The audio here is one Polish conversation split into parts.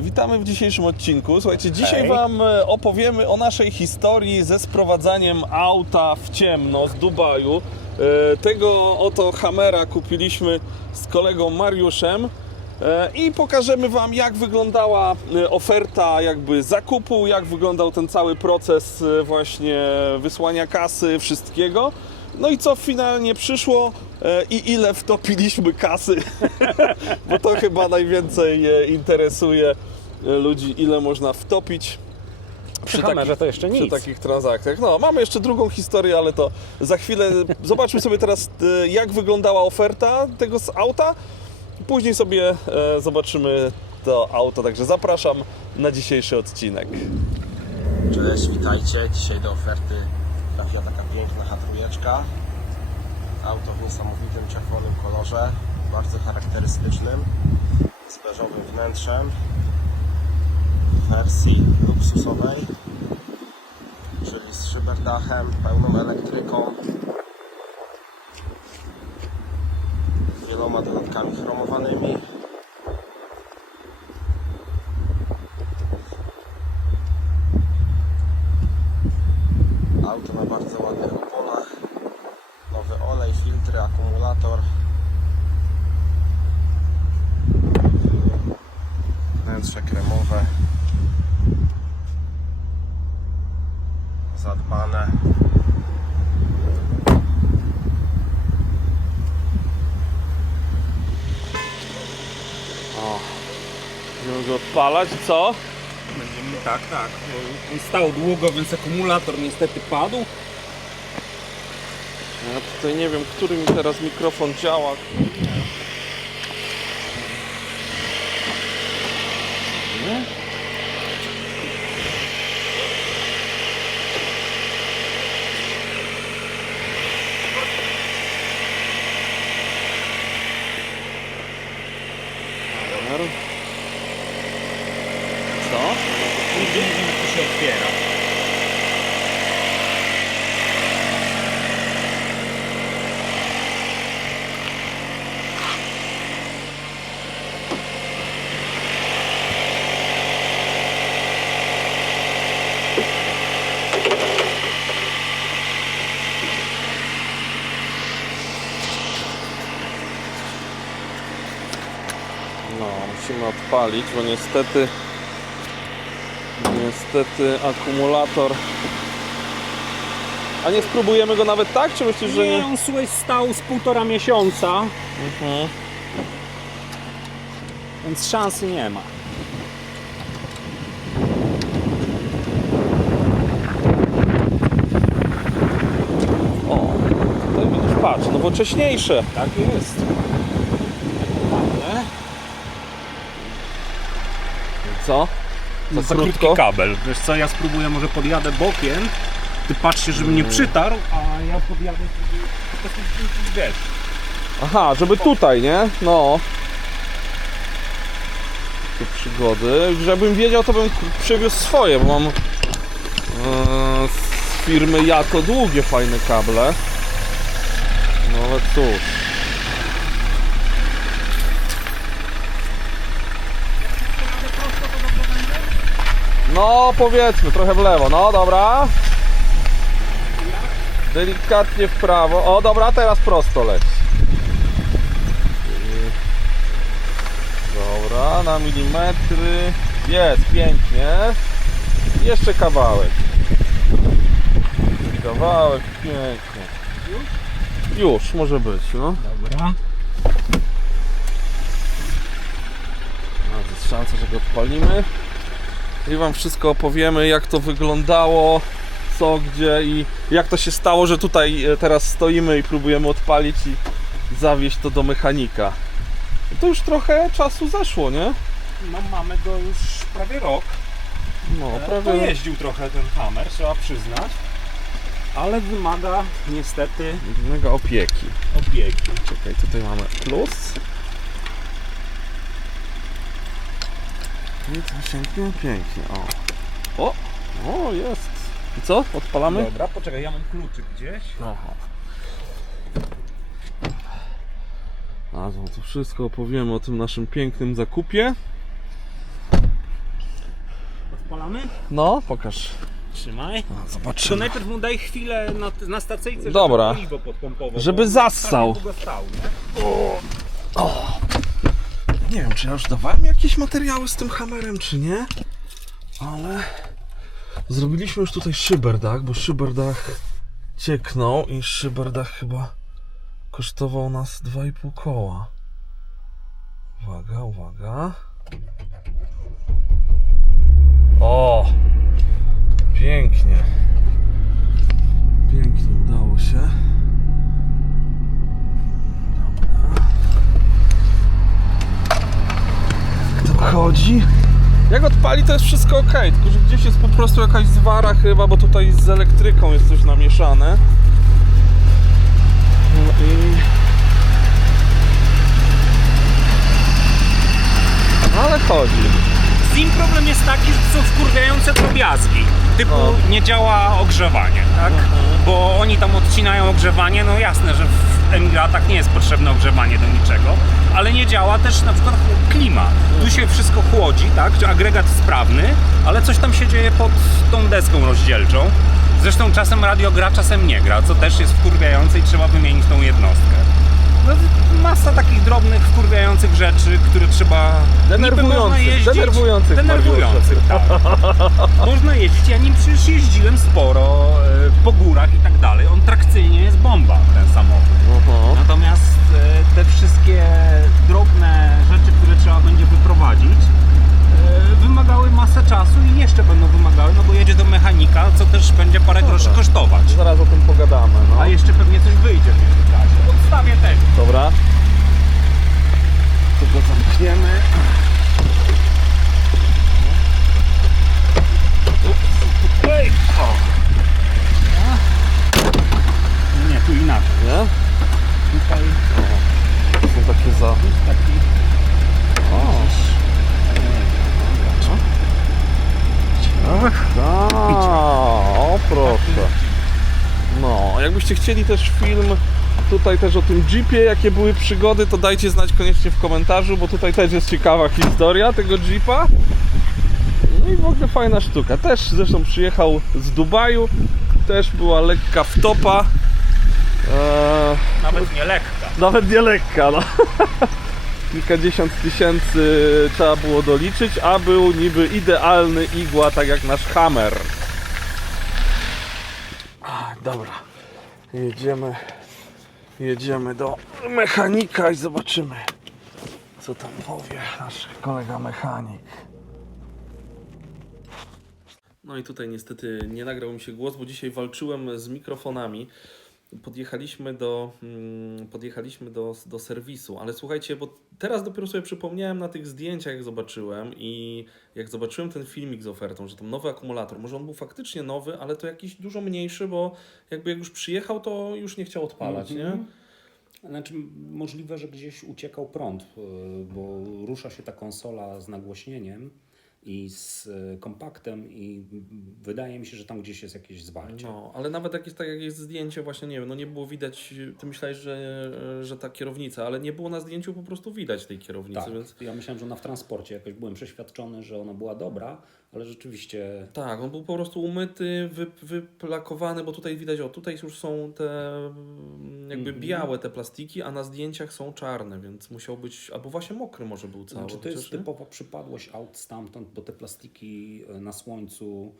Witamy w dzisiejszym odcinku. Słuchajcie, dzisiaj Wam opowiemy o naszej historii ze sprowadzaniem auta w ciemno z Dubaju. Tego oto Hammera kupiliśmy z kolegą Mariuszem i pokażemy Wam, jak wyglądała oferta jakby zakupu, jak wyglądał ten cały proces właśnie wysłania kasy, wszystkiego. No i co finalnie przyszło i ile wtopiliśmy kasy, bo to chyba najwięcej interesuje ludzi, ile można wtopić przy Hammerze to jeszcze nic. Przy takich transakcjach. No, mamy jeszcze drugą historię, ale to za chwilę. Zobaczmy sobie teraz, jak wyglądała oferta tego auta. Później sobie zobaczymy to auto, także zapraszam na dzisiejszy odcinek. Cześć, witajcie. Dzisiaj do oferty trafia taka piękna H3. Auto w niesamowitym czerwonym kolorze, bardzo charakterystycznym, z beżowym wnętrzem, w wersji luksusowej, czyli z szyberdachem, pełną elektryką, wieloma dodatkami chromowanymi. Auto na bardzo ładnych oponach, nowy olej, filtry, akumulator, wnętrze kremowe, zadbane. Będziemy go odpalać, co? Będziemy, tak. On stał długo, więc akumulator niestety padł. Ja tutaj nie wiem, który mi teraz mikrofon działa. Nie? Co? To się otwiera. No, musimy odpalić, bo niestety akumulator. A nie spróbujemy go nawet tak, czy myślisz, że nie? Nie, on słuchaj stał z 1,5 miesiąca, więc szansy nie ma. O, tutaj widzisz, patrz, nowocześniejsze. Tak jest. Ale Co? za krótki kabel. Wiesz co, ja spróbuję, może podjadę bokiem. Ty patrzcie, żeby nie przytarł, a ja podjadę, żeby wiesz. Aha, żeby tutaj, nie? No. Tu przygody. Żebym wiedział, to bym przywiózł swoje, bo mam z firmy Jako długie, fajne kable. No ale cóż. No powiedzmy, trochę w lewo. No dobra. Delikatnie w prawo. O dobra, teraz prosto leć. Dobra, na milimetry. Jest, pięknie. Jeszcze kawałek. Kawałek, pięknie. Już może być, no. Dobra. No, jest szansa, że go odpalimy. I Wam wszystko opowiemy, jak to wyglądało, co, gdzie i jak to się stało, że tutaj teraz stoimy i próbujemy odpalić i zawieźć to do mechanika. To już trochę czasu zeszło, nie? No mamy go już prawie rok. No, Pojeździł trochę ten Hammer, trzeba przyznać. Ale wymaga niestety mega opieki. Czekaj, tutaj mamy plus. I to pięknie, pięknie. O, jest. I co? Odpalamy? Dobra, poczekaj, ja mam kluczyk gdzieś. Aha. A to wszystko opowiemy o tym naszym pięknym zakupie. mamy? No, pokaż. Trzymaj. To Zobaczymy. najpierw mu daj chwilę na stacyjce, Dobra. żeby paliwo podpompował. Żeby bo zastał. tak długo stał, nie? Nie wiem, czy ja już dawałem jakieś materiały z tym Hammerem, czy nie, ale zrobiliśmy już tutaj szyberdach, bo szyberdach cieknął i szyberdach chyba kosztował nas 2,5 koła. Uwaga, uwaga. O! Pięknie. Pięknie udało się. Chodzi. Jak odpali, to jest wszystko ok, tylko że gdzieś jest po prostu jakaś zwara chyba, bo tutaj z elektryką jest coś namieszane. No i... Ale chodzi. Z nim problem jest taki, że są wkurwiające drobiazgi. Typu nie działa ogrzewanie, tak? Bo oni tam odcinają ogrzewanie, no jasne, że w Emiratach nie jest potrzebne ogrzewanie do niczego, ale nie działa też na przykład klima. Tu się wszystko chłodzi, tak? Agregat sprawny, ale coś tam się dzieje pod tą deską rozdzielczą. Zresztą czasem radio gra, czasem nie gra, co też jest wkurwiające i trzeba wymienić tą jednostkę. No, masa takich drobnych, wkurwiających rzeczy, które trzeba... Denerwujących, tak. Można jeździć, ja nim przecież jeździłem sporo po górach i tak dalej. On trakcyjnie jest bomba, ten samochód. Natomiast te wszystkie drobne rzeczy, które trzeba będzie wyprowadzić, wymagały masę czasu i jeszcze będą wymagały, no bo jedzie do mechanika, co też będzie parę groszy kosztować. Zaraz o tym pogadamy, no. A jeszcze pewnie coś wyjdzie w międzyczasie. Podstawię też. Dobra. Tu go zamkniemy. Ej! O! Nie, tu inaczej. Nie? Tutaj To są takie za... taki... O, proszę. No, jakbyście chcieli też film tutaj też o tym Jeepie, jakie były przygody, to dajcie znać koniecznie w komentarzu, bo tutaj też jest ciekawa historia tego Jeepa. No i w ogóle fajna sztuka. Też zresztą przyjechał z Dubaju, też była lekka wtopa. Nawet nie lekka. Nawet nie lekka, no. Kilkadziesiąt tysięcy trzeba było doliczyć, a był niby idealny igła, tak jak nasz Hammer. Dobra, jedziemy do mechanika i zobaczymy, co tam powie nasz kolega mechanik. No i tutaj niestety nie nagrał mi się głos, bo dzisiaj walczyłem z mikrofonami. Podjechaliśmy do serwisu, ale słuchajcie, bo teraz dopiero sobie przypomniałem na tych zdjęciach, jak zobaczyłem i jak zobaczyłem ten filmik z ofertą, że tam nowy akumulator, może on był faktycznie nowy, ale to jakiś dużo mniejszy, bo jakby jak już przyjechał, to już nie chciał odpalać, nie? Znaczy możliwe, że gdzieś uciekał prąd, bo rusza się ta konsola z nagłośnieniem i z kompaktem i wydaje mi się, że tam gdzieś jest jakieś zwarcie. No, ale nawet jak jest, tak jak jest zdjęcie, właśnie nie wiem, no nie było widać, ty myślałeś, że ta kierownica, ale nie było na zdjęciu po prostu widać tej kierownicy, Tak, więc... ja myślałem, że ona w transporcie, jakoś byłem przeświadczony, że ona była dobra, ale rzeczywiście... Tak, on był po prostu umyty, wyplakowany, bo tutaj widać, o tutaj już są te jakby białe te plastiki, a na zdjęciach są czarne, więc musiał być, albo właśnie mokry może był cały. Znaczy, to jest chociaż nie? typowa przypadłość aut stamtąd, bo te plastiki na słońcu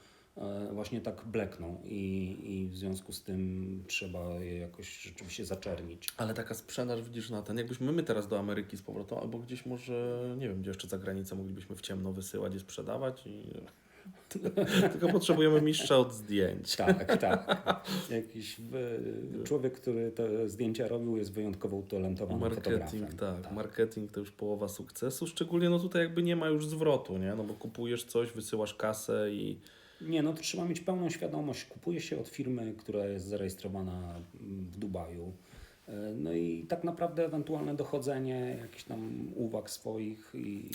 właśnie tak blekną i w związku z tym trzeba je jakoś rzeczywiście zaczernić. Ale taka sprzedaż, widzisz, na ten, jakbyśmy my teraz do Ameryki z powrotem, albo gdzieś może, nie wiem, gdzie jeszcze za granicę moglibyśmy w ciemno wysyłać i sprzedawać i... Tylko potrzebujemy mistrza od zdjęć. Tak, tak. Jakiś człowiek, który te zdjęcia robił, jest wyjątkowo utalentowanym Marketing, fotografem. tak. Marketing to już połowa sukcesu, szczególnie no tutaj jakby nie ma już zwrotu, nie? No bo kupujesz coś, wysyłasz kasę i... Nie, no to trzeba mieć pełną świadomość. Kupuje się od firmy, która jest zarejestrowana w Dubaju. No i tak naprawdę ewentualne dochodzenie jakichś tam uwag swoich i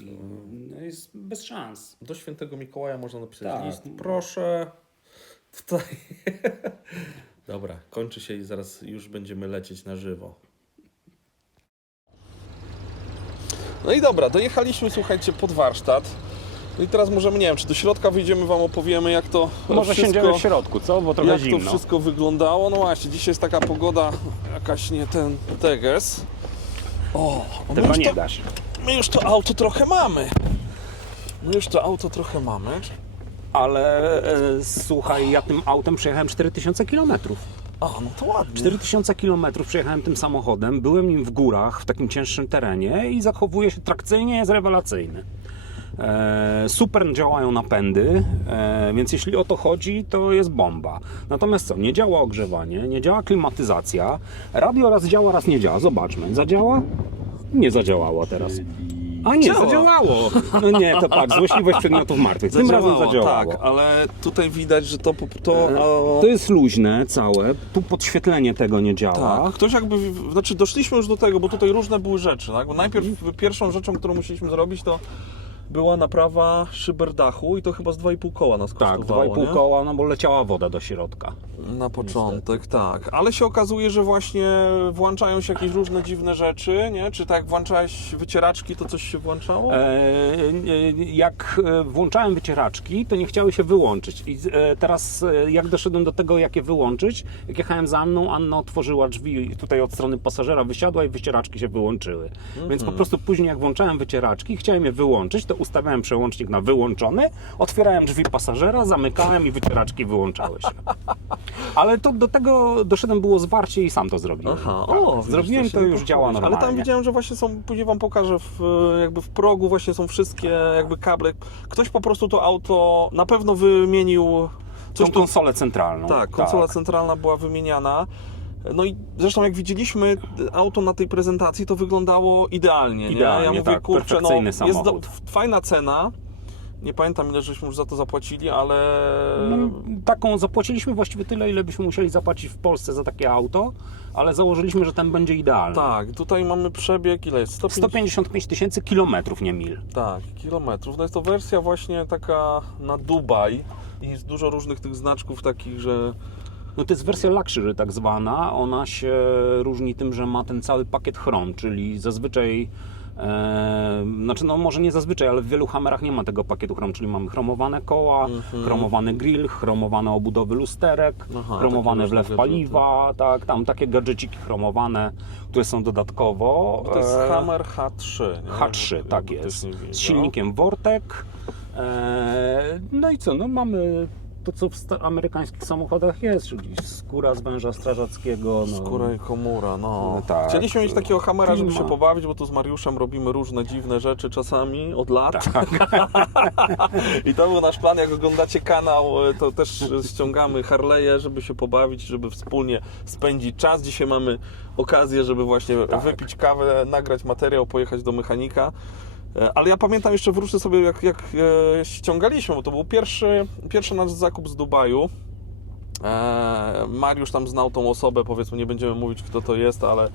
no jest bez szans. Do świętego Mikołaja można napisać Tak. list. Proszę. Tutaj. Dobra, kończy się i zaraz już będziemy lecieć na żywo. No i dobra, dojechaliśmy, słuchajcie, pod warsztat. No i teraz możemy, nie wiem, czy do środka wyjdziemy, Wam opowiemy, jak to Może wszystko, siędziemy w środku, co? Bo trochę jak zimno. to wszystko wyglądało. No właśnie, dzisiaj jest taka pogoda, jakaś nie ten teges. O, Tego nie da się. my już to auto trochę mamy. Ale słuchaj, ja tym autem przejechałem 4000 km. A, no to ładnie. 4000 km przejechałem tym samochodem, byłem nim w górach, w takim cięższym terenie i zachowuje się trakcyjnie, jest rewelacyjny. Super działają napędy, więc jeśli o to chodzi, to jest bomba. Natomiast co, nie działa ogrzewanie, nie działa klimatyzacja, radio raz działa, raz nie działa. Zobaczmy, zadziała? Nie zadziałało teraz. A nie, Działa. zadziałało. No nie, to patrz, złośliwość przedmiotów martwych. Tym razem zadziałało. Tak, ale tutaj widać, że to... To jest luźne całe, tu podświetlenie tego nie działa. Tak, ktoś jakby, znaczy doszliśmy już do tego, bo tutaj różne były rzeczy, tak? Bo najpierw pierwszą rzeczą, którą musieliśmy zrobić, to była naprawa szyber dachu i to chyba z 2,5 koła nas Tak, kosztowało, 2,5 nie? koła, no bo leciała woda do środka. Na początek, tak. Ale się okazuje, że właśnie włączają się jakieś różne dziwne rzeczy, nie? Czy tak jak włączałeś wycieraczki, to coś się włączało? Jak włączałem wycieraczki, to nie chciały się wyłączyć. I teraz jak doszedłem do tego, jak je wyłączyć, jak jechałem za Anną, Anna otworzyła drzwi tutaj od strony pasażera, wysiadła i wycieraczki się wyłączyły. Więc po prostu później jak włączałem wycieraczki, chciałem je wyłączyć, to ustawiałem przełącznik na wyłączony, otwierałem drzwi pasażera, zamykałem i wycieraczki wyłączały się. Ale to do tego doszedłem było zwarcie i sam to zrobiłem. Aha, Tak, o, widzisz, zrobiłem się to już działa pochwalić. normalnie. Ale tam widziałem, że właśnie są, później Wam pokażę, jakby w progu właśnie są wszystkie jakby kable. Ktoś po prostu to auto na pewno wymienił. Tą konsolę centralną. Tak, konsola centralna była wymieniana. No i zresztą jak widzieliśmy auto na tej prezentacji, to wyglądało idealnie. Idealnie, nie? Ja mówię, tak, kurczę, no perfekcyjny jest samochód. fajna cena. Nie pamiętam, ile żeśmy już za to zapłacili, ale... No, taką zapłaciliśmy właściwie tyle, ile byśmy musieli zapłacić w Polsce za takie auto, ale założyliśmy, że ten będzie idealny. Tak, tutaj mamy przebieg, ile jest? 155 tysięcy kilometrów, nie mil. Tak, kilometrów. No jest to wersja właśnie taka na Dubaj i jest dużo różnych tych znaczków takich, że... No to jest wersja luxury tak zwana. Ona się różni tym, że ma ten cały pakiet chrom, czyli zazwyczaj... znaczy no może nie zazwyczaj, ale w wielu Hammerach nie ma tego pakietu chrom, czyli mamy chromowane koła, chromowany grill, chromowane obudowy lusterek, chromowany wlew różne paliwa, tak, tam takie gadżeciki chromowane, które są dodatkowo. To jest Hammer H3. Nie? H3, tak Jakby jest, ktoś nie wiedział. z silnikiem Vortec. No i co, no mamy to, co w amerykańskich samochodach jest, czyli skóra z węża strażackiego. No. Skóra i komura, no. No tak. Chcieliśmy mieć takiego Hammera, żeby się Klima. pobawić, bo tu z Mariuszem robimy różne dziwne rzeczy czasami od lat. I to był nasz plan. Jak oglądacie kanał, to też ściągamy Harley'e, żeby się pobawić, żeby wspólnie spędzić czas. Dzisiaj mamy okazję, żeby właśnie wypić kawę, nagrać materiał, pojechać do mechanika. Ale ja pamiętam jeszcze, wrócę sobie jak ściągaliśmy, bo to był pierwszy nasz zakup z Dubaju. Mariusz tam znał tą osobę, powiedzmy, nie będziemy mówić, kto to jest, ale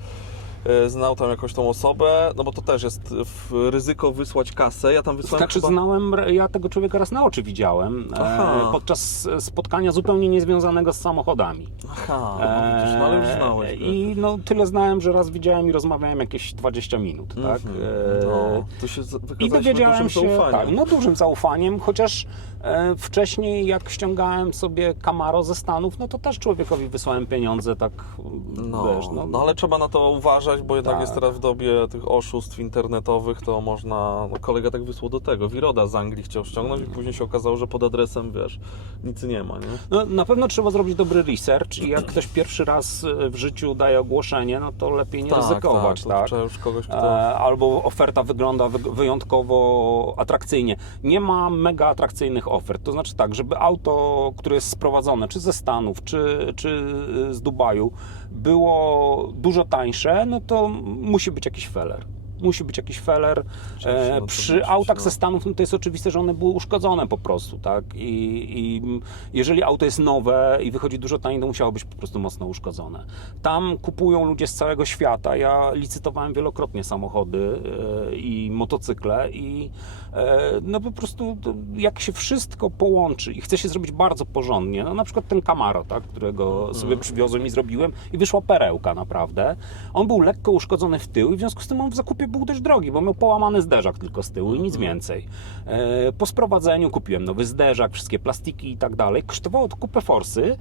znał tam jakąś tą osobę, no bo to też jest ryzyko wysłać kasę. Ja tam wysłałem Znaczy ja tego człowieka raz na oczy widziałem podczas spotkania zupełnie niezwiązanego z samochodami. Aha, no widzisz, no ale już znałeś. I no tyle znałem, że raz widziałem i rozmawiałem jakieś 20 minut, tak? No, to się I dowiedziałem się, zaufaniem. tak, no dużym zaufaniem, chociaż wcześniej jak ściągałem sobie Camaro ze Stanów, no to też człowiekowi wysłałem pieniądze, tak wiesz, no ale trzeba na to uważać, bo jednak Tak. jest teraz w dobie tych oszustw internetowych, to można, no kolega tak wysłał do tego, Wiroda z Anglii chciał ściągnąć i później się okazało, że pod adresem, wiesz, nic nie ma, nie? No, na pewno trzeba zrobić dobry research i jak ktoś pierwszy raz w życiu daje ogłoszenie, no to lepiej nie ryzykować, to tak? trzeba już kogoś, kto... Albo oferta wygląda wyjątkowo atrakcyjnie. Nie ma mega atrakcyjnych ofert, to znaczy tak, żeby auto, które jest sprowadzone czy ze Stanów, czy z Dubaju było dużo tańsze, no to musi być jakiś feller. Musi być jakiś feller. Przy autach ze Stanów no to jest oczywiste, że one były uszkodzone po prostu, tak? I jeżeli auto jest nowe i wychodzi dużo taniej, to musiało być po prostu mocno uszkodzone. Tam kupują ludzie z całego świata. Ja licytowałem wielokrotnie samochody i motocykle i no po prostu jak się wszystko połączy i chce się zrobić bardzo porządnie, no na przykład ten Camaro, tak? Którego sobie przywiozłem i zrobiłem i wyszła perełka naprawdę. On był lekko uszkodzony w tył i w związku z tym on w zakupie sumie był dość drogi, bo miał połamany zderzak tylko z tyłu i nic więcej. Po sprowadzeniu kupiłem nowy zderzak, wszystkie plastiki i tak dalej. Kosztowało to kupę forsy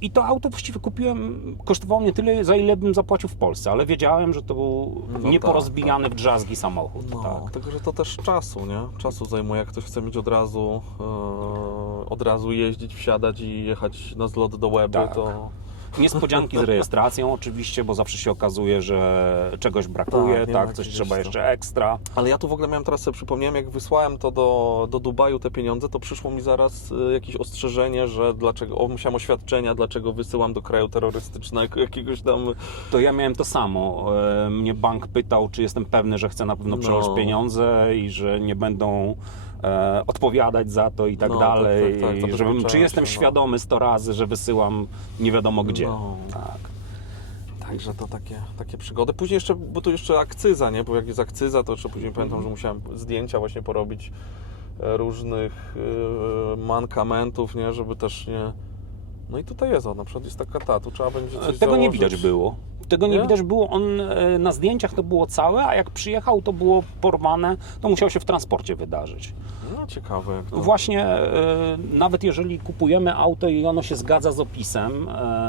i to auto właściwie kupiłem, kosztowało mnie tyle, za ile bym zapłacił w Polsce, ale wiedziałem, że to był nieporozbijany w drzazgi samochód. No, Tak. tylko że to też czasu, nie? Czasu zajmuje, jak ktoś chce mieć od razu jeździć, wsiadać i jechać na zlot do Łeby, Tak. to... Niespodzianki z rejestracją oczywiście, bo zawsze się okazuje, że czegoś brakuje, nie tak, ma coś gdzieś trzeba to. jeszcze ekstra. Ale ja tu w ogóle miałem, teraz sobie przypomniałem, jak wysłałem to do Dubaju, te pieniądze, to przyszło mi zaraz jakieś ostrzeżenie, że dlaczego, musiałem oświadczenia, dlaczego wysyłam do kraju terrorystycznego jakiegoś tam... To ja miałem to samo. Mnie bank pytał, czy jestem pewny, że chcę na pewno przełożyć pieniądze i że nie będą odpowiadać za to i tak No, dalej. tak, to Żebym, wykluczałem czy jestem się, świadomy 100 razy, że wysyłam nie wiadomo gdzie. No. Tak. Także to takie przygody. Później jeszcze, bo tu jeszcze akcyza, nie? Bo jak jest akcyza, to jeszcze później pamiętam, że musiałem zdjęcia właśnie porobić różnych mankamentów, nie? Żeby też nie... No i tutaj jest, na przykład jest taka tu trzeba będzie coś Tego nie założyć. widać było. Tego nie Nie? widać było. On na zdjęciach to było całe, a jak przyjechał, to było porwane, to musiało się w transporcie wydarzyć. No ciekawe jak to... Właśnie, nawet jeżeli kupujemy auto i ono się zgadza z opisem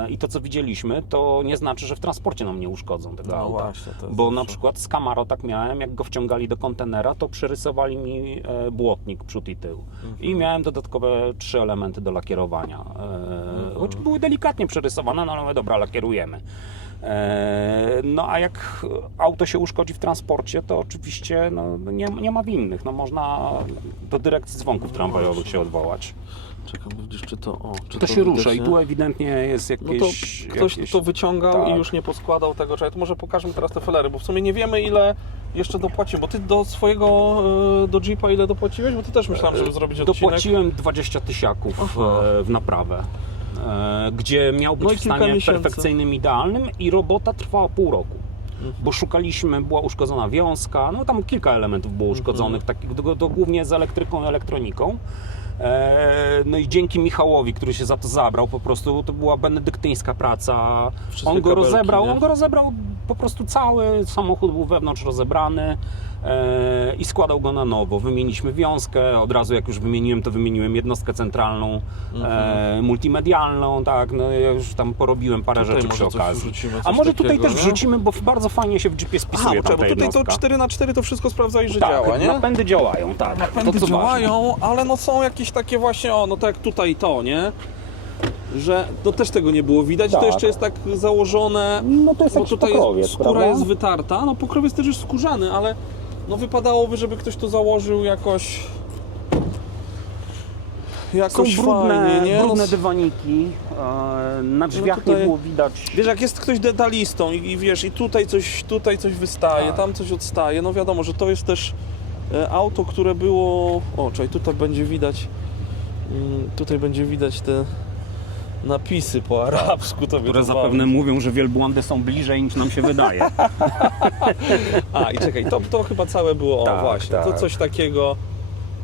i to, co widzieliśmy, to nie znaczy, że w transporcie nam nie uszkodzą tego No auta. właśnie, to jest Bo zawsze- na przykład z Camaro tak miałem, jak go wciągali do kontenera, to przerysowali mi błotnik przód i tył. I miałem dodatkowe 3 elementy do lakierowania. Choć były delikatnie przerysowane, no ale mówię, dobra, lakierujemy. No a jak auto się uszkodzi w transporcie, to oczywiście nie ma winnych. No, można do dyrekcji dzwonków tramwajowych się odwołać. Czekam, widzisz, czy to... O, czy To się rusza i widocznie? tu ewidentnie jest No to jakieś... ktoś jakieś... to wyciągał tak. i już nie poskładał tego. Czekaj, to może pokażmy teraz te felery, bo w sumie nie wiemy, ile jeszcze dopłacił. Bo ty do swojego, do Jeepa ile dopłaciłeś? Bo ty też myślałem, żeby zrobić odcinek. Dopłaciłem 20 tysiaków w naprawę, gdzie miał być No i w kilka stanie miesięcy. perfekcyjnym, idealnym i robota trwała pół roku. Bo szukaliśmy, była uszkodzona wiązka, no tam kilka elementów było uszkodzonych, takich to głównie z elektryką i elektroniką. No i dzięki Michałowi, który się za to zabrał, po prostu to była benedyktyńska praca. Wszystkie On go kabelki, rozebrał, po prostu cały samochód był wewnątrz rozebrany i składał go na nowo. Wymieniliśmy wiązkę, od razu jak już wymieniłem, to wymieniłem jednostkę centralną, multimedialną, tak, no ja już tam porobiłem parę Tutaj rzeczy może przy coś okazji. wrzucimy, A coś może tutaj takiego, też nie? wrzucimy, bo bardzo fajnie się w Jeepie spisuje bo tamta tutaj to jednostka. 4x4 to wszystko sprawdzałeś, że Tak, działa, nie? napędy działają, tak. Napędy to, co działają, ale no są jakieś takie właśnie, no tak jak tutaj to, nie? Że to też tego nie było widać, Tak. to jeszcze jest tak założone, No to jest bo jakiś tutaj pokrowiec, skóra prawda? jest wytarta, no pokrowiec też jest skórzany, ale no wypadałoby, żeby ktoś to założył jakoś Są brudne, fajnie, nie? brudne No, dywaniki, na drzwiach tutaj- nie było widać. wiesz, jak jest ktoś detalistą i wiesz, i tutaj coś wystaje, Tak. tam coś odstaje, no wiadomo, że to jest też auto, które było, czekaj, tutaj będzie widać te napisy po arabsku, to Które zapewne mówią, że wielbłądy są bliżej niż nam się wydaje. I czekaj, to chyba całe było, Tak, właśnie, to tak. coś takiego,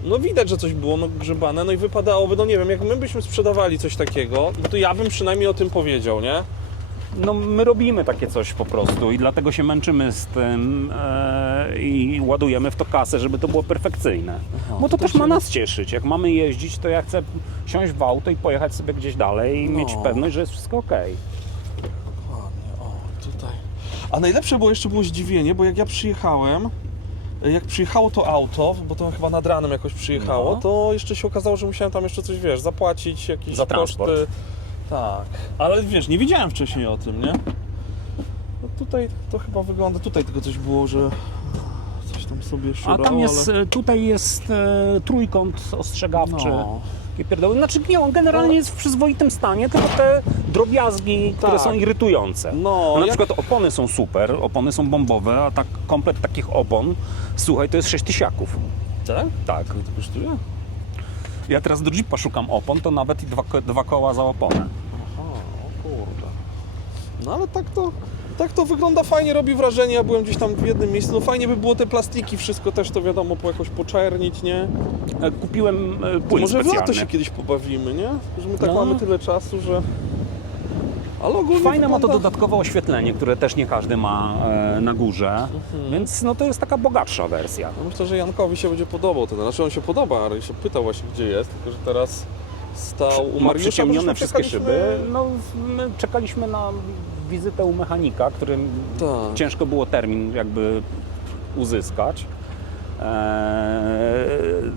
no widać, że coś było, no grzebane, no i wypadałoby, no nie wiem, jak my byśmy sprzedawali coś takiego, no to ja bym przynajmniej o tym powiedział, nie? No my robimy takie coś po prostu i dlatego się męczymy z tym i ładujemy w to kasę, żeby to było perfekcyjne. Bo to też ma nas cieszyć. Jak mamy jeździć, to ja chcę siąść w auto i pojechać sobie gdzieś dalej i mieć pewność, że jest wszystko okej. Ładnie, tutaj. A najlepsze jeszcze było zdziwienie, bo jak przyjechało to auto, bo to chyba nad ranem jakoś przyjechało, No. to jeszcze się okazało, że musiałem tam jeszcze coś, wiesz, zapłacić, jakieś Za koszty. transport. Tak, ale wiesz, nie wiedziałem wcześniej o tym, nie? No tutaj to chyba wygląda, tutaj tylko coś było, że coś tam sobie A szurało, tam jest, ale... tutaj jest trójkąt ostrzegawczy. No. Takie pierdoły. Znaczy nie, on generalnie jest w przyzwoitym stanie, tylko te drobiazgi, które Tak. są irytujące. No, na jak- przykład opony są super, opony są bombowe, a tak komplet takich opon, słuchaj, to jest 6 tysiaków. Tak? Tak. To kosztuje? Ja teraz do Jeepa szukam opon, to nawet i dwa koła za oponę. Aha, o kurde. No ale tak to wygląda fajnie, robi wrażenie. Ja byłem gdzieś tam w jednym miejscu. No fajnie by było te plastiki, wszystko też to wiadomo, jakoś poczernić, nie? Kupiłem To płyn może w specjalny. lato się kiedyś pobawimy, nie? Że my tak No. mamy tyle czasu, że... Ale ogólnie Fajne ma to wygląda- dodatkowe oświetlenie, które też nie każdy ma na górze, więc no to jest taka bogatsza wersja. No myślę, że Jankowi się będzie podobał ten. Znaczy on się podoba, ale się pytał właśnie gdzie jest, tylko że teraz stał u Ma Mariusza. przyciemnione myśmy wszystkie czekaliśmy- szyby. No, my czekaliśmy na wizytę u mechanika, którym Tak. ciężko było termin jakby uzyskać.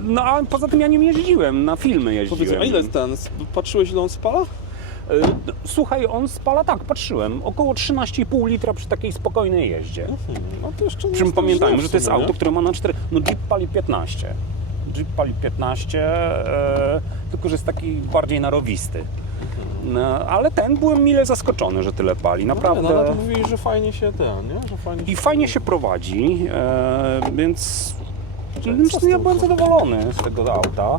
No a poza tym ja nim jeździłem, na filmy jeździłem. Powiedz, a ile ten? Patrzyłeś ile on spala? Słuchaj, on spala, tak, patrzyłem, około 13,5 litra przy takiej spokojnej jeździe. No to jeszcze nie Przy czym jest tak pamiętajmy, źle że w to jest sumie, nie? auto, które ma na 4... No Jeep pali 15. Jeep pali 15, tylko że jest taki bardziej narowisty. No, ale ten byłem mile zaskoczony, że tyle pali, naprawdę. No, ale to mówili, że fajnie się nie? Że fajnie I fajnie się prowadzi, więc co z ja tym byłem zadowolony z tego auta.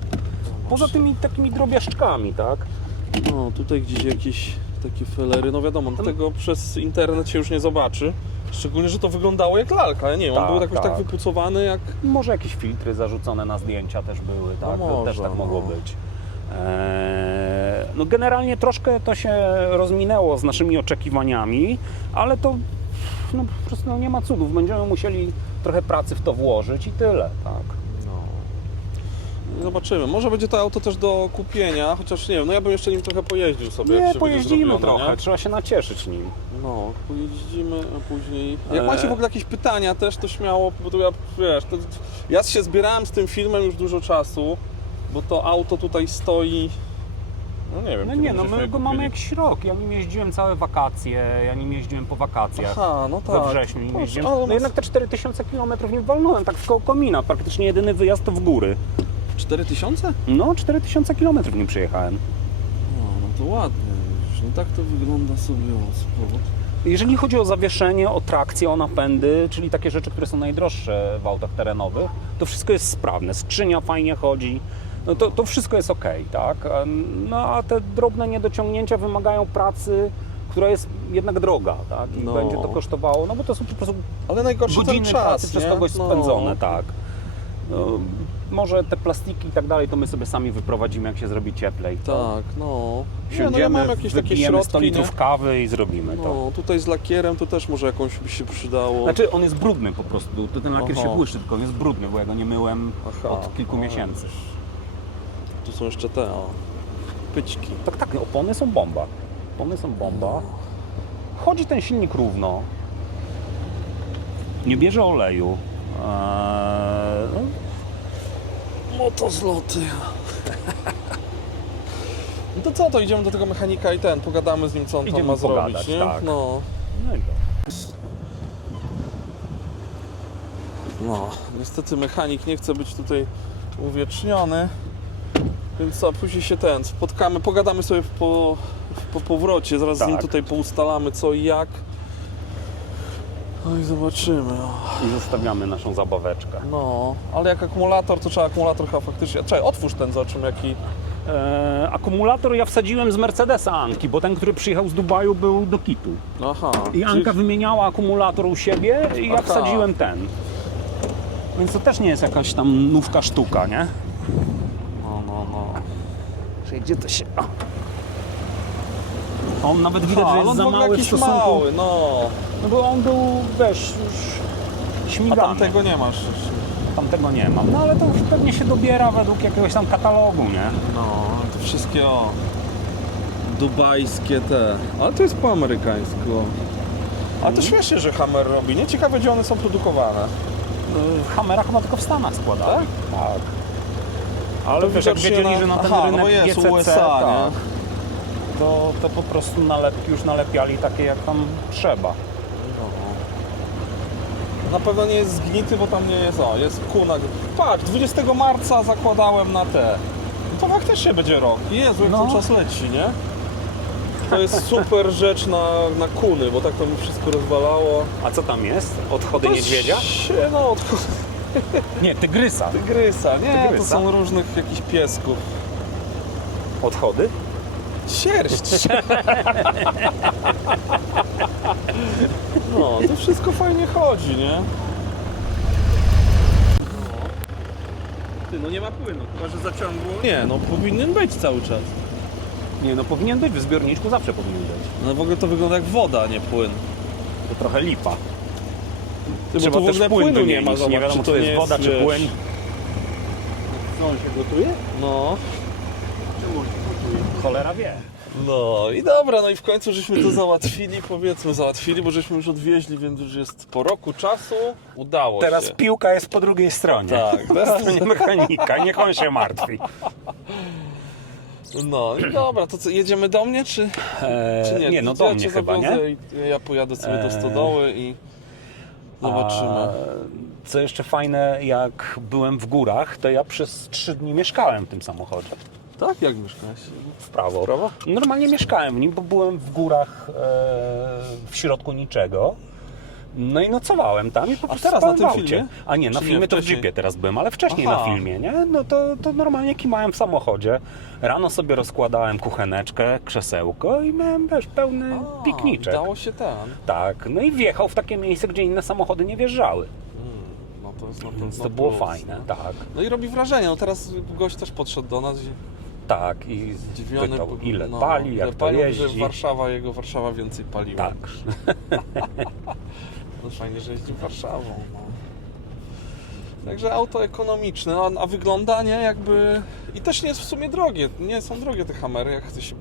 Poza tymi takimi drobiażdżkami, tak? No, tutaj gdzieś jakieś takie felery, no wiadomo, tego przez internet się już nie zobaczy. Szczególnie, że to wyglądało jak lalka, ja nie wiem, on Tak, był jakoś tak tak. wypucowany jak... Może jakieś filtry zarzucone na zdjęcia też były, tak? No To też może, tak mogło no. być. No generalnie troszkę to się rozminęło z naszymi oczekiwaniami, ale to no, po prostu no, nie ma cudów. Będziemy musieli trochę pracy w to włożyć i tyle, tak? Zobaczymy, może będzie to auto też do kupienia, chociaż nie wiem, no ja bym jeszcze nim trochę pojeździł sobie. jak Nie, się pojeździmy będzie zrobione, trochę, nie? trzeba się nacieszyć nim. No, pojeździmy, a później... Jak macie w ogóle jakieś pytania też, to śmiało, bo to ja, wiesz, ja się zbierałem z tym filmem już dużo czasu, bo to auto tutaj stoi... No nie wiem, No kiedy nie, no żeśmy my je go mamy kupili. jakiś rok. Ja nim jeździłem całe wakacje, ja nim jeździłem po wakacjach. Aha, no We tak. wrześniu nim Proszę, jeździłem. ale No jednak te 4000 km nie walnąłem, tak w koło komina. Praktycznie jedyny wyjazd to w góry. 4000? No, 4000 km nim przejechałem. No to ładnie już, no tak to wygląda sobie sporo. Jeżeli chodzi o zawieszenie, o trakcję, o napędy, czyli takie rzeczy, które są najdroższe w autach terenowych, to wszystko jest sprawne. Skrzynia fajnie chodzi, no to wszystko jest ok, tak? No a te drobne niedociągnięcia wymagają pracy, która jest jednak droga, tak? I No. będzie to kosztowało, no bo to są po prostu Ale najgorszy ten godziny czas, pracy przez nie? kogoś No. spędzone, tak. No, może te plastiki i tak dalej, to my sobie sami wyprowadzimy, jak się zrobi cieplej. Tak, no. Nie, Siądziemy, no ja mam jakieś takie wypijemy 100 środki, litrów nie? kawy i zrobimy to. No, tutaj z lakierem to też może jakąś by się przydało. Znaczy on jest brudny po prostu, to ten lakier Aha. się błyszczy, tylko on jest brudny, bo ja go nie myłem Aha. od kilku miesięcy. Tu są jeszcze te, o, pyćki. Tak, opony są bomba. Opony są bomba. Chodzi ten silnik równo. Nie bierze oleju. No, Motozloty. No to co, to idziemy do tego mechanika i pogadamy z nim, co on tam Idziemy ma zrobić, pogadać, nie? tak. No. no i to. No, niestety mechanik nie chce być tutaj uwieczniony, więc co, później się spotkamy, pogadamy sobie po powrocie, zaraz z nim Tak. tutaj poustalamy co i jak. No i zobaczymy. I zostawiamy naszą zabaweczkę. No, ale jak akumulator, to trzeba akumulator chyba faktycznie... Czekaj, otwórz ten, zobaczymy jaki... Akumulator ja wsadziłem z Mercedesa Anki, bo ten, który przyjechał z Dubaju, był do kitu. Aha. I Anka wymieniała akumulator u siebie i ja Aha. wsadziłem ten. Więc to też nie jest jakaś tam nówka sztuka, nie? No. Czyli gdzie to się... O. On nawet widać, że ale jest on za w ogóle mały w jakiś stosunku... mały, no. No bo on był, wiesz, już A śmigany. tamtego nie masz. Tamtego nie mam. No ale to pewnie się dobiera według jakiegoś tam katalogu, nie? No, to wszystkie dubajskie te. Ale to jest po amerykańsku. Ale to śmiesznie, że Hammer robi. Nie ciekawe, gdzie one są produkowane. Hammera chyba tylko w Stanach składa. Tak? Tak. Ale To wiesz, jak widocznie wiedzieli, że na ten Aha, no rynek bo jest GCC, USA, tak, nie? to po prostu nalepki już nalepiali takie, jak tam trzeba. Na pewno nie jest zgnity, bo tam nie jest, jest kuna. Patrz, 20 marca zakładałem na te. To faktycznie będzie rok. Jezu, jak No. ten czas leci, nie? To jest super rzecz na kuny, bo tak to mi wszystko rozwalało. A co tam jest? Odchody niedźwiedzia? No, odchody Nie, tygrysa. tygrysa. Nie, to Tygrysa? są różnych jakichś piesków. Odchody? Sierść. No, to wszystko fajnie chodzi, nie? No nie ma płynu, chyba że zaciągło. Nie, no powinien być cały czas. Nie, no powinien być, w zbiorniczku zawsze powinien być. No w ogóle to wygląda jak woda, a nie płyn. To trochę lipa. Bo Trzeba tu w też ogóle płyn płynu nie wymienić, ma, zobacz, nie wiadomo, czy czy to jest nie woda, czy wiesz, płyn. Co, on się gotuje? No. Cholera wie. No i dobra, no i w końcu żeśmy to załatwili, bo żeśmy już odwieźli, więc już jest po roku czasu, udało Teraz się. piłka jest po drugiej stronie. Tak, teraz, To nie mechanika, niech on się martwi. no i dobra, to co, jedziemy do mnie, czy nie? Nie, no To ja do mnie cię chyba, nie? zawiozę i ja pojadę sobie do stodoły i zobaczymy. A, co jeszcze fajne, jak byłem w górach, to ja przez 3 dni mieszkałem w tym samochodzie. Tak? Jak mieszkałeś? W prawo. W prawo? Normalnie mieszkałem w nim, bo byłem w górach w środku niczego. No i nocowałem tam i po prostu teraz na spałem tym w aucie. filmie? A nie, na Czy nie, filmie to w wcześniej? jeepie teraz byłem, ale wcześniej Aha. na filmie, nie? No to normalnie kimałem w samochodzie. Rano sobie rozkładałem kucheneczkę, krzesełko i miałem, wiesz, pełny pikniczek. Dało się ten. Tak, no i wjechał w takie miejsce, gdzie inne samochody nie wjeżdżały. No to jest na Więc pewno to było plus, fajne, no. tak. No i robi wrażenie, no teraz gość też podszedł do nas i Tak, i zdziwiony, pytał, bo- ile no, pali, ile jak to palił, jeździ. że Warszawa więcej paliła. Tak. No fajnie, że jeździ Warszawą. No. Także auto ekonomiczne, a wygląda, nie, jakby... I też nie jest w sumie drogie, nie są drogie te Hammery, jak chce się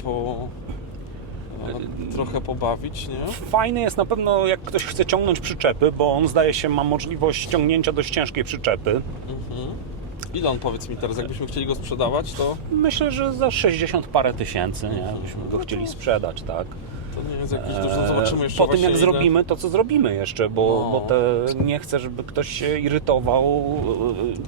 trochę pobawić, nie? Fajny jest na pewno, jak ktoś chce ciągnąć przyczepy, bo on zdaje się ma możliwość ciągnięcia dość ciężkiej przyczepy. Ile on, powiedz mi teraz, jakbyśmy chcieli go sprzedawać, to Myślę, że za 60 parę tysięcy, nie? Byśmy go chcieli sprzedać, tak? nie jest jakiś duży, no zobaczymy jeszcze Po tym właśnie jak zrobimy to, co zrobimy jeszcze, bo, No. bo nie chcę, żeby ktoś się irytował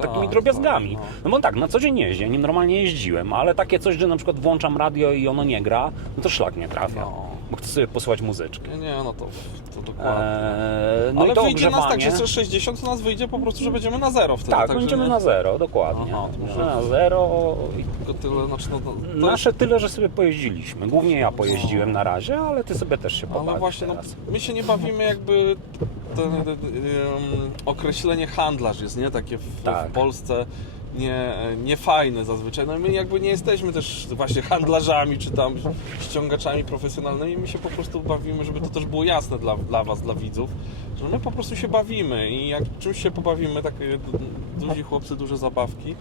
takimi Tak, drobiazgami. tak, no. No bo tak, na co dzień jeździ, ja nim normalnie jeździłem, ale takie coś, że na przykład włączam radio i ono nie gra, no to szlak nie trafia, No. bo chcę sobie posłuchać muzyczki. Nie, no to dokładnie. No Ale i to wyjdzie nas tak, ogrzewanie. że 60 to nas wyjdzie po prostu, że będziemy na zero wtedy. Tak, także będziemy nie- na zero, dokładnie. Aha, to może- Na zero. Tylko tyle, znaczy to Nasze tyle, że sobie pojeździliśmy. Głównie ja pojeździłem na razie, ale ty sobie też się pobawisz Ale właśnie, no, teraz. my się nie bawimy jakby określenie handlarz jest, nie? Takie Tak. w Polsce nie fajne zazwyczaj. No my jakby nie jesteśmy też właśnie handlarzami czy tam ściągaczami profesjonalnymi. My się po prostu bawimy, żeby to też było jasne dla was, dla widzów, że my po prostu się bawimy i jak czymś się pobawimy, takie duzi chłopcy, duże zabawki,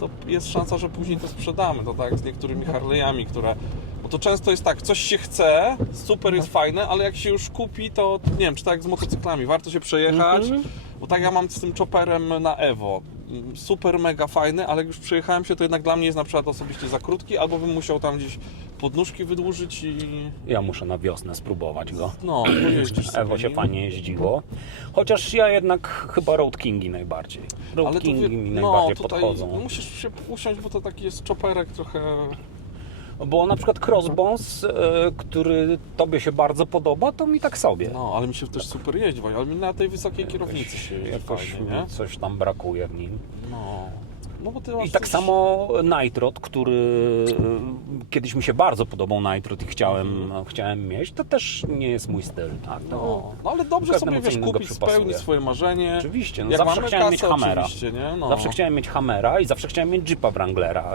to jest szansa, że później to sprzedamy. To tak jak z niektórymi Harley'ami, które... Bo to często jest tak, coś się chce, super jest fajne, ale jak się już kupi, to nie wiem, czy tak jak z motocyklami, warto się przejechać, bo tak ja mam z tym chopperem na Evo. Super, mega fajny, ale jak już przejechałem się, to jednak dla mnie jest na przykład osobiście za krótki, albo bym musiał tam gdzieś podnóżki wydłużyć i... Ja muszę na wiosnę spróbować go. No, pojeździsz sobie. Ewo się fajnie jeździło. Chociaż ja jednak chyba Road Kingi najbardziej. Road Ale to Kingi mi no, najbardziej tutaj podchodzą. musisz się usiąść, bo to taki jest chopperek trochę... Bo na przykład Crossbones, który tobie się bardzo podoba, to mi tak sobie. No, ale mi się też super jeździ, ale mi na tej wysokiej kierownicy się jeździ Jakoś fajnie, mi nie? coś tam brakuje w nim. No bo ty masz I tak coś- samo Nitrot, który kiedyś mi się bardzo podobał Nitrot i chciałem mieć, to też nie jest mój styl. Tak? No ale dobrze Każdemu sobie, co wiesz, innego kupić, przypasuje. spełnić swoje marzenie. Oczywiście, no Jak zawsze mamy chciałem mieć kasę, Hammera. oczywiście, nie? No. Zawsze chciałem mieć Hammera i zawsze chciałem mieć Jeepa Wranglera.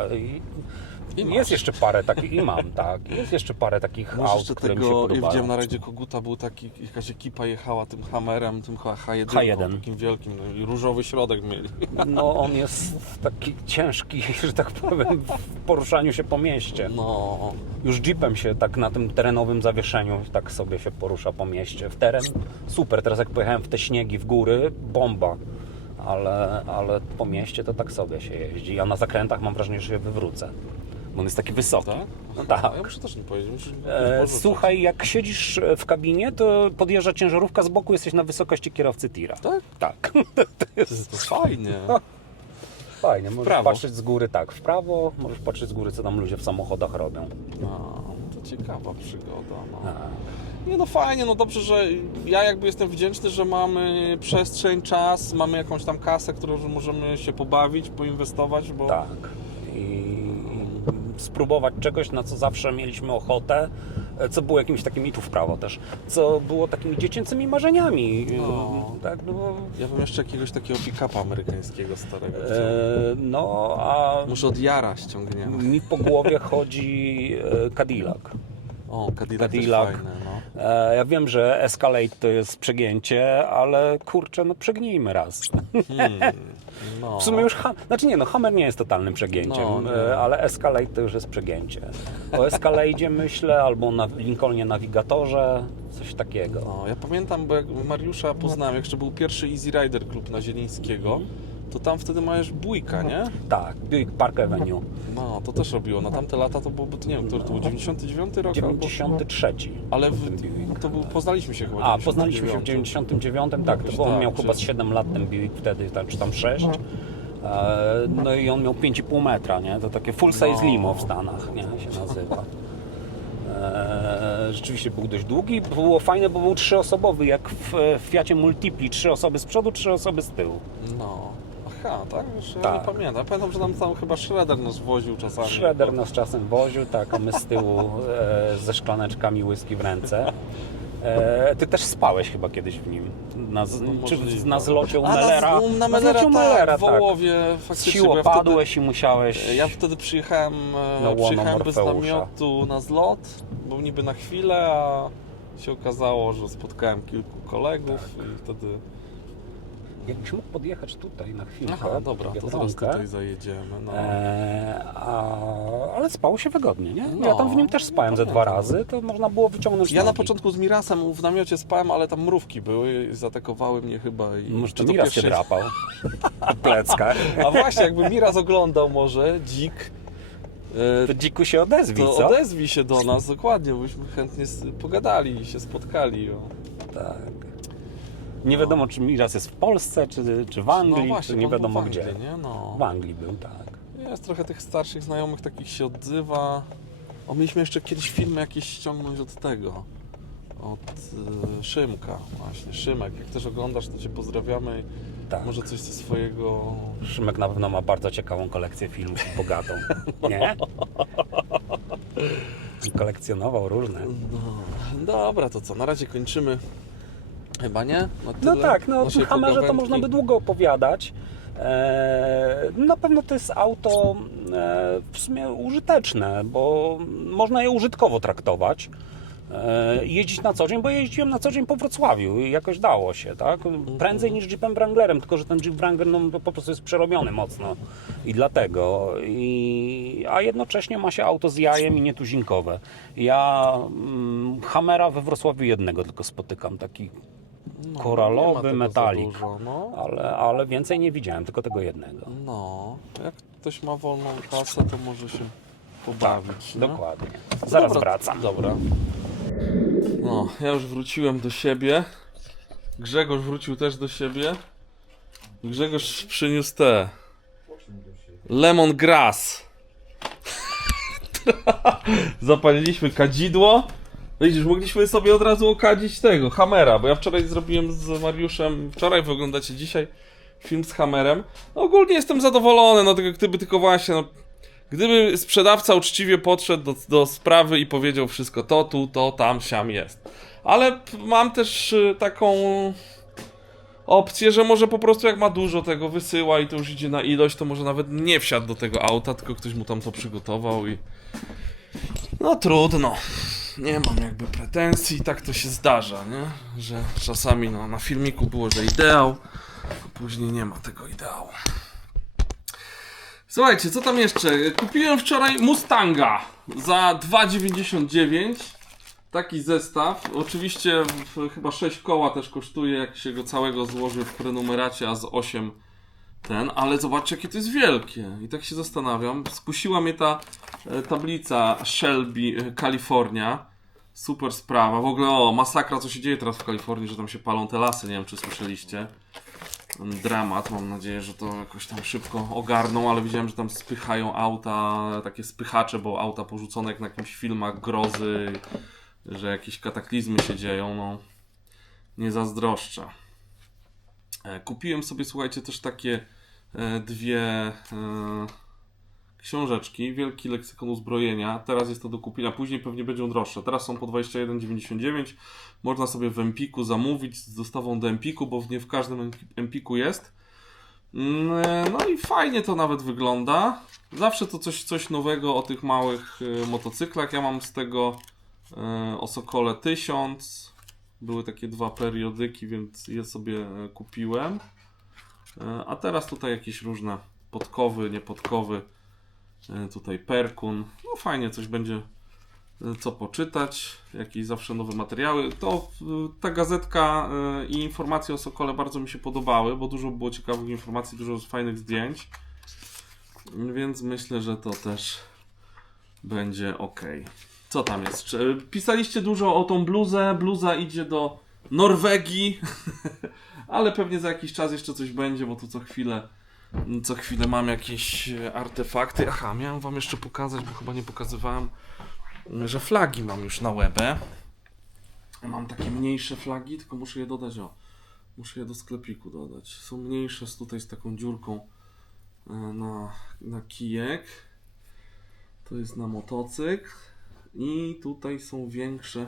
I masz. Jest jeszcze parę takich, i mam, tak. Jest jeszcze parę takich Może aut, jeszcze które mi się tego, jak podobają. widziałem na rajdzie Koguta, był taki, jakaś ekipa jechała tym Hammerem, tym chyba H1, H1. takim wielkim, no, i różowy środek mieli. No on jest taki ciężki, że tak powiem, w poruszaniu się po mieście. No, Już Jeepem się tak na tym terenowym zawieszeniu tak sobie się porusza po mieście. W teren super, teraz jak pojechałem w te śniegi, w góry, bomba. Ale po mieście to tak sobie się jeździ. A na zakrętach mam wrażenie, że się wywrócę. Bo on jest taki wysoki. tak? No tak. Ja muszę też nie powiedzieć. Słuchaj, jak siedzisz w kabinie, to podjeżdża ciężarówka z boku, jesteś na wysokości kierowcy tira. Tak? Tak. To fajnie. Fajnie, możesz prawo. patrzeć z góry tak w prawo, możesz patrzeć z góry, co tam ludzie w samochodach robią. No, to ciekawa przygoda. No. Tak. Nie no fajnie, no dobrze, że ja jakby jestem wdzięczny, że mamy przestrzeń, czas, mamy jakąś tam kasę, którą możemy się pobawić, poinwestować, bo... Tak. I spróbować czegoś, na co zawsze mieliśmy ochotę, co było jakimś takim i tu w prawo też, co było takimi dziecięcymi marzeniami. Tak, no, Ja bym jeszcze jakiegoś takiego pick-upa amerykańskiego starego chciał. no a Może od Jara ściągniemy. mi po głowie chodzi Cadillac. O, Cadillac też Cadillac. fajne, no. Ja wiem, że Escalade to jest przegięcie, ale kurczę, no przegnijmy raz. No. W sumie już, znaczy nie no, Hammer nie jest totalnym przegięciem, No, nie. ale Escalade to już jest przegięcie. O Escalade'zie myślę, albo na Lincolnie Navigatorze, coś takiego. No, ja pamiętam, bo jak Mariusza poznałem, jak jeszcze był pierwszy Easy Rider Klub na Zielińskiego, to tam wtedy masz bójka, nie? Tak, Buick Park Avenue, No, to też robiło. Na tamte lata to byłoby, to nie wiem, to był 99 rok? 93. Ale to był, poznaliśmy się chyba. A, poznaliśmy się w 99, tak, to było, on tak, miał czy- chyba z 7 lat ten Buick wtedy, czy tam 6. No i on miał 5,5 metra, nie? To takie full size limo w Stanach, nie? Się nazywa. Rzeczywiście był dość długi, było fajne, bo był 3-osobowy, jak w Fiacie Multipli, 3 osoby z przodu, 3 osoby z tyłu. No. Aha, tak? Już ja Tak. nie pamiętam. Ja pamiętam, że tam chyba Shredder nas woził czasami. Shredder nas czasem woził, tak, a my z tyłu ze szklaneczkami whisky w ręce. Ty też spałeś chyba kiedyś w nim, czy możliwe. na zlocie u A, Mellera. na Mellera, zlocie u tak, Mellera, w Wołowie Z faktycznie. siłą bo ja wtedy- padłeś i musiałeś... Ja wtedy przyjechałem, łono przyjechałem bez Morfeusza. namiotu na zlot, był niby na chwilę, a się okazało, że spotkałem kilku kolegów i wtedy... Jakbyś mógł podjechać tutaj na chwilę. Aha, dobra, to zaraz tutaj zajedziemy. No. Ale spało się wygodnie, nie? No, Ja tam w nim też spałem ze 2 pamiętam. razy, to można było wyciągnąć Ja na nogi. początku z Mirasem w namiocie spałem, ale tam mrówki były i zaatakowały mnie chyba. I Może to do Miras się pierwszej- drapał po pleckach. A właśnie, jakby Miras oglądał może, dzik, To dziku się odezwij, to co? odezwij się do nas, dokładnie, byśmy chętnie pogadali i się spotkali. O. Tak. Nie wiadomo, czy Miras jest w Polsce, czy w Anglii, No właśnie, czy nie on był wiadomo w Anglii, gdzie. nie? No. W Anglii był, tak. Jest trochę tych starszych znajomych takich się odzywa. O, mieliśmy jeszcze kiedyś filmy jakieś ściągnąć od tego. Od Szymka właśnie. Szymek, jak też oglądasz, to Cię pozdrawiamy. Tak. Może coś ze swojego... Szymek na pewno ma bardzo ciekawą kolekcję filmów, bogatą. Nie? Kolekcjonował różne. No, dobra, to co? Na razie kończymy. Chyba nie? Na No tyle tak, no o naszej tym Hammerze to pogawędki. można by długo opowiadać. Na pewno to jest auto w sumie użyteczne, bo można je użytkowo traktować. Jeździć na co dzień, bo jeździłem na co dzień po Wrocławiu i jakoś dało się, tak? Prędzej niż Jeepem Wranglerem, tylko że ten Jeep Wrangler no, po prostu jest przerobiony mocno i dlatego. A jednocześnie ma się auto z jajem i nietuzinkowe. Ja Hammera we Wrocławiu jednego tylko spotykam, taki No, nie ma koralowy tego za metalik, dużo, no. ale więcej nie widziałem, tylko tego jednego. No, jak ktoś ma wolną trasę, to może się pobawić. nie? Dokładnie. Zaraz Dobra, wracam. Dobra. No, ja już wróciłem do siebie. Grzegorz wrócił też do siebie. Grzegorz przyniósł te lemongrass. Zapaliliśmy kadzidło. Widzisz, mogliśmy sobie od razu okadzić tego Hammera, bo ja wczoraj zrobiłem z Mariuszem, wczoraj wy oglądacie dzisiaj film z Hammerem. No ogólnie jestem zadowolony, no tylko właśnie, no, gdyby sprzedawca uczciwie podszedł do sprawy i powiedział wszystko to, tu, to, tam, siam jest. Ale mam też taką opcję, że może po prostu jak ma dużo tego wysyła i to już idzie na ilość, to może nawet nie wsiadł do tego auta, tylko ktoś mu tam to przygotował i... No trudno. Nie mam jakby pretensji, tak to się zdarza, nie? Że czasami no, na filmiku było, że ideał, a później nie ma tego ideału. Słuchajcie, co tam jeszcze? Kupiłem wczoraj Mustanga za 2,99. Taki zestaw. Oczywiście chyba 6 koła też kosztuje, jak się go całego złoży w prenumeracie, a z 8 ale zobaczcie, jakie to jest wielkie. I tak się zastanawiam. Skusiła mnie ta tablica Shelby Kalifornia. Super sprawa. W ogóle masakra, co się dzieje teraz w Kalifornii, że tam się palą te lasy. Nie wiem, czy słyszeliście. Dramat. Mam nadzieję, że to jakoś tam szybko ogarną, ale widziałem, że tam spychają auta, takie spychacze, bo auta porzucone jak na jakimś filmach grozy, że jakieś kataklizmy się dzieją. No, nie zazdroszczę. Kupiłem sobie, słuchajcie, też takie dwie książeczki, wielki leksykon uzbrojenia. Teraz jest to do kupienia, później pewnie będą droższe. Teraz są po 21,99. Można sobie w Empiku zamówić z dostawą do Empiku, bo nie w każdym Empiku jest. No i fajnie to nawet wygląda. Zawsze to coś nowego o tych małych motocyklach. Ja mam z tego o Sokole 1000. Były takie 2 periodyki, więc je sobie kupiłem. A teraz tutaj jakieś różne podkowy, niepodkowy. Tutaj Perkun. No fajnie, coś będzie co poczytać. Jakieś zawsze nowe materiały. Ta gazetka i informacje o Sokole bardzo mi się podobały, bo dużo było ciekawych informacji, dużo fajnych zdjęć. Więc myślę, że to też będzie ok. Co tam jest? Pisaliście dużo o tą bluzę. Bluza idzie do Norwegii. Ale pewnie za jakiś czas jeszcze coś będzie, bo tu co chwilę mam jakieś artefakty. Aha, miałem wam jeszcze pokazać, bo chyba nie pokazywałem, że flagi mam już na łebę. Mam takie mniejsze flagi, tylko muszę je dodać, muszę je do sklepiku dodać. Są mniejsze, tutaj z taką dziurką na kijek. To jest na motocykl. I tutaj są większe.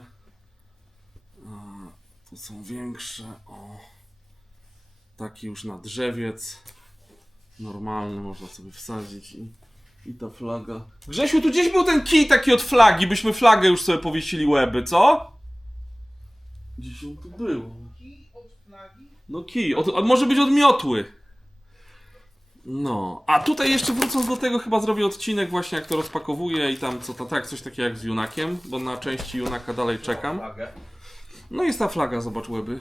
Tu są większe, taki już na drzewiec. Normalny, można sobie wsadzić i ta flaga. Grzesiu, tu gdzieś był ten kij taki od flagi, byśmy flagę już sobie powiesili łeby, co? Gdzieś on tu był. Kij od flagi? No kij, może być od miotły. No, a tutaj jeszcze wrócąc do tego, chyba zrobię odcinek właśnie jak to rozpakowuję i tam coś takiego jak z Junakiem, bo na części Junaka dalej czekam. No jest ta flaga, zobacz łeby.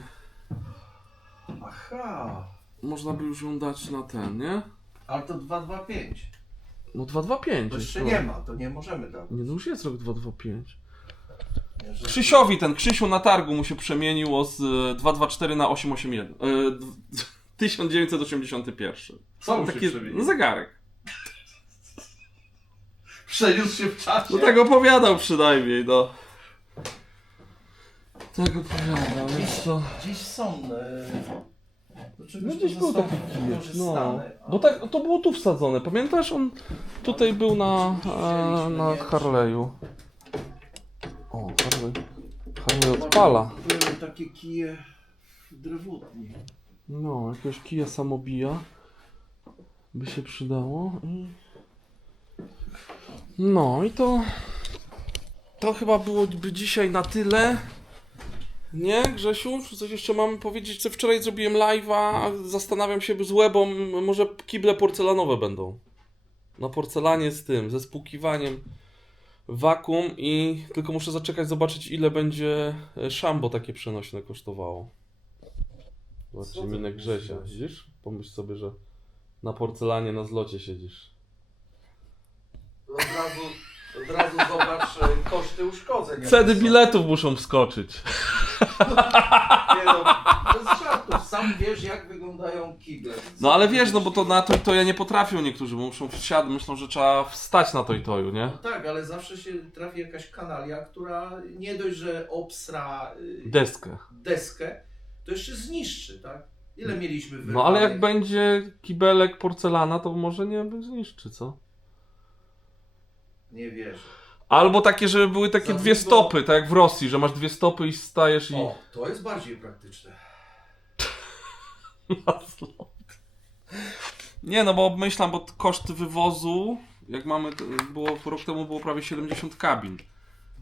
Aha. Można by już ją dać na ten, nie? Ale to 225. No 225. To jeszcze nie ma, to nie możemy dać. Nie, no już jest rok 225. Nie, że- Krzysiu na targu mu się przemieniło z 224 na 881. 1981. Co mu się Taki przemieniło? zegarek. Przeniósł się w czasie. No tak opowiadał przynajmniej, no. Tak opowiadał, więc to... Gdzieś są. Do czegoś No gdzieś to był zostało taki kijek, no. wykorzystane, Bo tak, to było tu wsadzone, pamiętasz? On tutaj był na Harley'u. O, Harley odpala. Były takie kije w drewutni. No, jakiegoś kija samobija by się przydało. No i to chyba byłoby dzisiaj na tyle. Nie, Grzesiu? Czy coś jeszcze mamy powiedzieć? Co wczoraj zrobiłem live'a, a zastanawiam się z łebą, może kible porcelanowe będą. Na porcelanie z tym, ze spłukiwaniem wakum i tylko muszę zaczekać, zobaczyć ile będzie szambo takie przenośne kosztowało. Zobaczcie minę Grzesia, widzisz? Pomyśl sobie, że na porcelanie na zlocie siedzisz. Od razu zobacz koszty uszkodzeń. Ceny biletów muszą wskoczyć. Nie no, bez żartów. Sam wiesz jak wyglądają kible. No ale wiesz, no bo to na to ja nie potrafią niektórzy, bo muszą wsiadać, myślą, że trzeba wstać na to i toju, nie? No tak, ale zawsze się trafi jakaś kanalia, która nie dość, że obsra deskę, to jeszcze zniszczy, tak? Ile mieliśmy wyrwanych? No ale jak będzie kibelek porcelana, to może nie zniszczy, co? Nie wierzę. Albo takie, żeby były takie Za dwie długo. stopy, tak jak w Rosji, że masz dwie stopy i stajesz i... O, to jest bardziej praktyczne. Nie no, bo myślę, bo koszt wywozu, jak mamy, rok temu było prawie 70 kabin.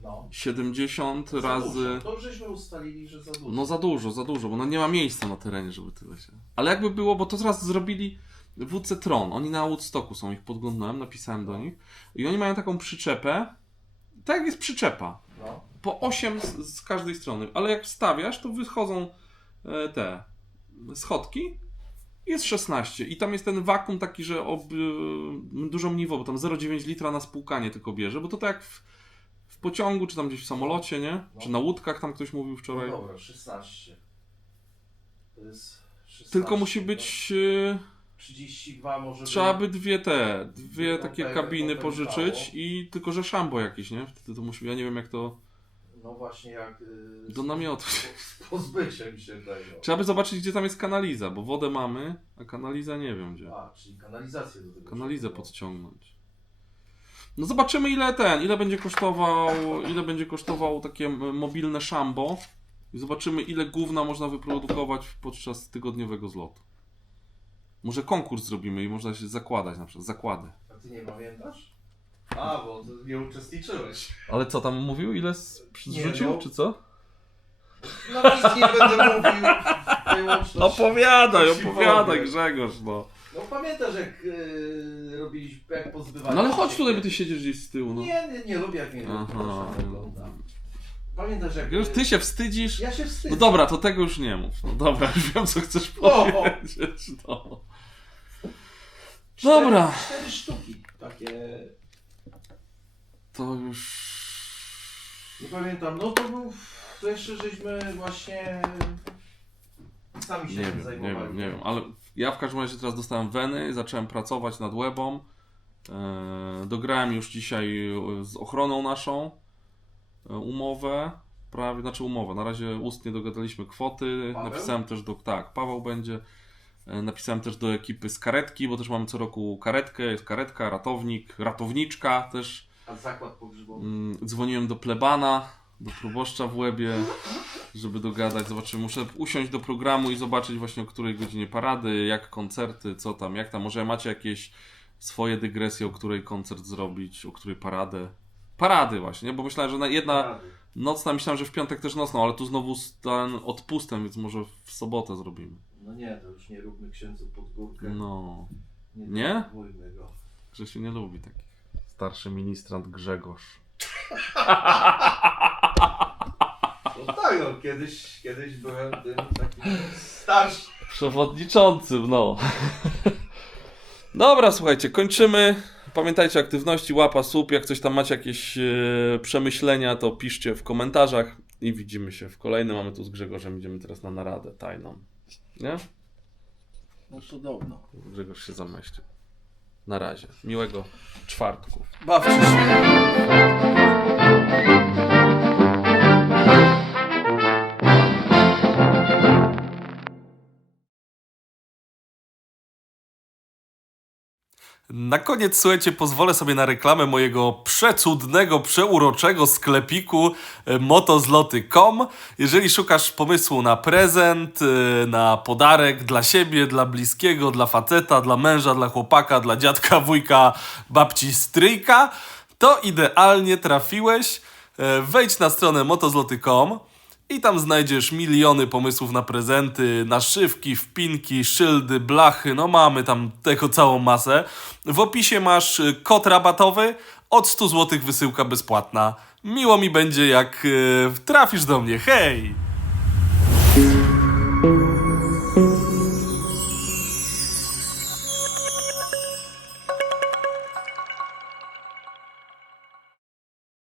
No. 70 Za razy... dużo. To żeśmy ustalili, że za dużo. No za dużo, bo no nie ma miejsca na terenie, żeby tyle się... Ale jakby było, bo to teraz zrobili WC Tron, oni na Woodstocku są, ich podglądałem, napisałem do nich i oni mają taką przyczepę, tak jak jest przyczepa, No. po 8 z każdej strony, ale jak wstawiasz, to wychodzą te schodki, jest 16 i tam jest ten wakum taki, że dużo mniej wody, bo tam 0,9 litra na spłukanie tylko bierze, bo to tak jak w pociągu, czy tam gdzieś w samolocie, nie? No. Czy na łódkach, tam ktoś mówił wczoraj. No dobra, 16. To jest 16. Tylko musi być... 32 może Trzeba by... by dwie takie Kompletnie kabiny to pożyczyć dało. i tylko, że szambo jakieś, nie? Wtedy to musi, ja nie wiem jak to No właśnie jak... do namiotu. Z pozbyciem się tego. Trzeba by zobaczyć, gdzie tam jest kanaliza, bo wodę mamy, a kanaliza nie wiem gdzie. A, czyli kanalizację do tego. Kanalizę trzeba. podciągnąć. No zobaczymy ile będzie kosztował takie mobilne szambo i zobaczymy ile gówna można wyprodukować podczas tygodniowego zlotu. Może konkurs zrobimy i można się zakładać, na przykład zakłady. A ty nie pamiętasz? A, bo nie uczestniczyłeś. Ale co tam mówił? Ile zrzucił, no. czy co? No nic nie będę mówił. Wyłączność. Opowiadaj Grzegorz, no. No pamiętasz jak robiliśmy, jak pozbywaliśmy. No ale chodź się tutaj, bo kwiatów? ty siedzisz gdzieś z tyłu, no. Nie lubię jak mnie Aha. wygląda. Pamiętasz jak... Już ty się wstydzisz? Ja się wstydzę. No dobra, to tego już nie mów. No dobra, już wiem co chcesz No. powiedzieć, no. Dobra. 4 sztuki takie... To już... Nie pamiętam, no to był... To jeszcze żeśmy właśnie... Sami się Nie tym wiem, zajmowali. nie wiem, ale ja w każdym razie teraz dostałem weny, zacząłem pracować nad webą. Dograłem już dzisiaj z ochroną naszą umowę, umowę, na razie ustnie dogadaliśmy kwoty, Paweł? napisałem też tak, Paweł będzie, napisałem też do ekipy z karetki, bo też mamy co roku karetkę, jest karetka, ratownik, ratowniczka też. A zakład pogrzebowy? Dzwoniłem do plebana, do proboszcza w Łebie, żeby dogadać. Zobaczymy, muszę usiąść do programu i zobaczyć właśnie o której godzinie parady, jak koncerty, co tam, jak tam. Może macie jakieś swoje dygresje, o której koncert zrobić, o której paradę. Parady właśnie, bo myślałem, że jedna nocna, myślałem, że w piątek też nocną, ale tu znowu z ten odpustem, więc może w sobotę zrobimy. No nie, to już nie róbmy księdzu pod górkę. No, Nie? denerwujmy go. Grzesiu nie lubi takich. Starszy ministrant Grzegorz. No tak, no kiedyś byłem tym takim starszym. Przewodniczącym, no. Dobra, słuchajcie, kończymy. Pamiętajcie o aktywności, łapa, sub. Jak coś tam macie jakieś przemyślenia, to piszcie w komentarzach i widzimy się w kolejnym. Mamy tu z Grzegorzem, idziemy teraz na naradę tajną. Nie? No cudowno. Grzegorz się zamyślił. Na razie. Miłego czwartku. Bawcie się. Na koniec, słuchajcie, pozwolę sobie na reklamę mojego przecudnego, przeuroczego sklepiku motozloty.com. Jeżeli szukasz pomysłu na prezent, na podarek dla siebie, dla bliskiego, dla faceta, dla męża, dla chłopaka, dla dziadka, wujka, babci, stryjka, to idealnie trafiłeś. Wejdź na stronę motozloty.com i tam znajdziesz miliony pomysłów na prezenty, naszywki, wpinki, szyldy, blachy, no mamy tam tego całą masę. W opisie masz kod rabatowy, od 100 zł wysyłka bezpłatna. Miło mi będzie jak trafisz do mnie, hej!